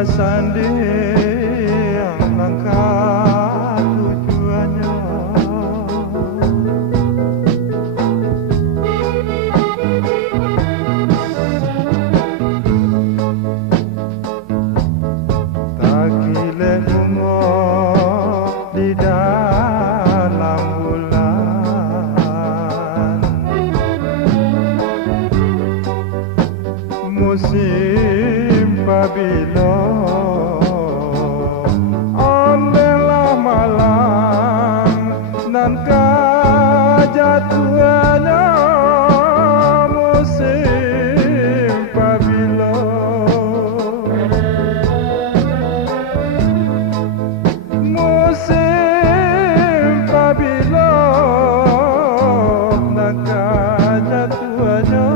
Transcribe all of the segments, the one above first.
sandi yang langkah tujuannya. Takile bunga di dalam bulan, musim pabilo ondelah malam nan kajatuannya. Musim pabilo, musim pabilo nan kajatuannya.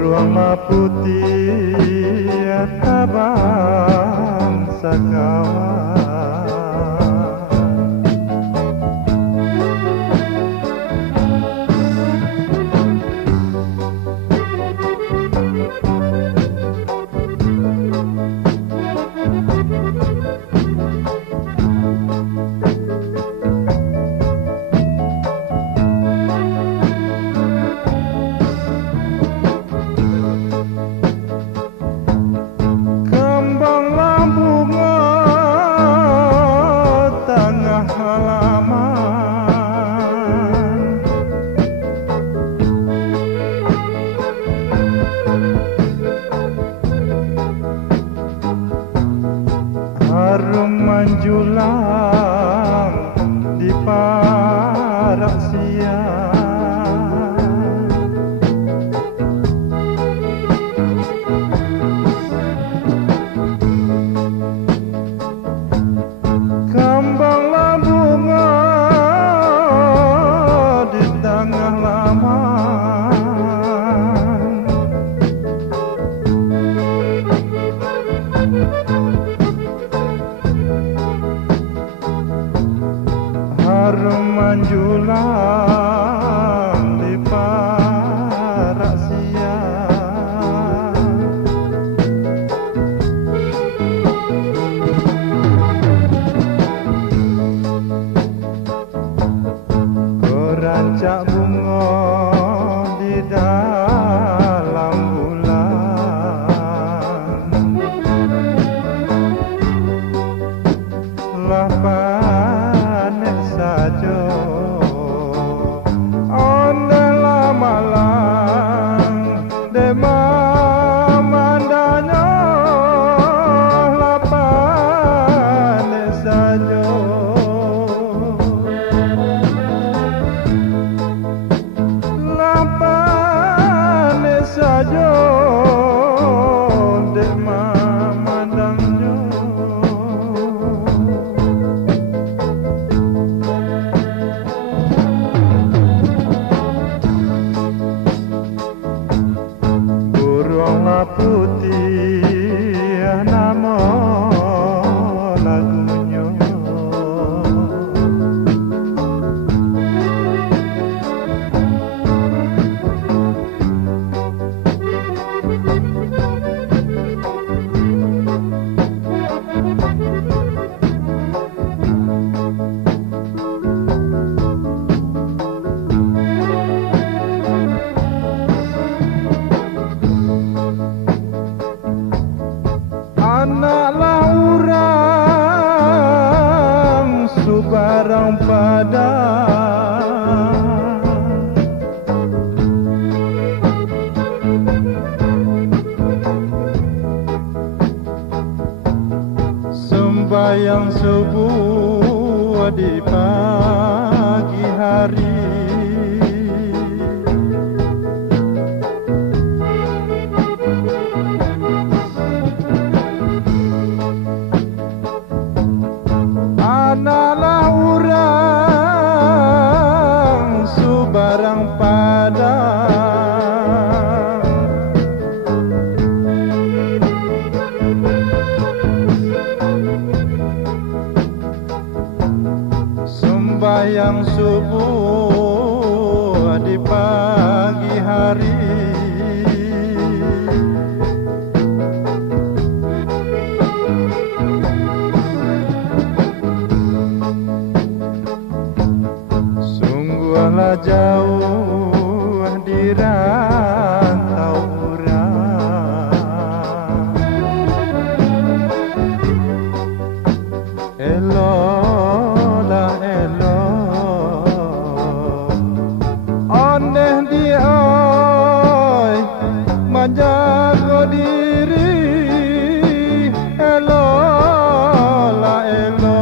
Warna putih tabang sakawan, harum menjulang di parak siang, kembanglah bunga di tengah laman, harum menjulang di parak siang. Berancak bunga di dalam bulan, lah panen saja ondelah malang demandanya. Lah panen saja, lah panen saja demandanya. Warna putih nama lagunya, anaklah urang subarang padang, sembahyang subuh di pagi hari, anaklah urang subarang padang, sembahyang subuh di pagi hari. Sungguhlah jauh di rantau urang, elolah elok ondeh dioi menjaga diri, elolah elok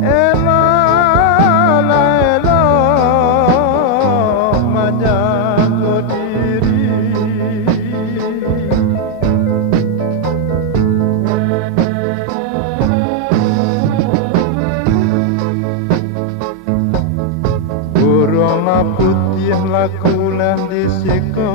elolah elok menjaga diri. Burunglah putih lakulah di siko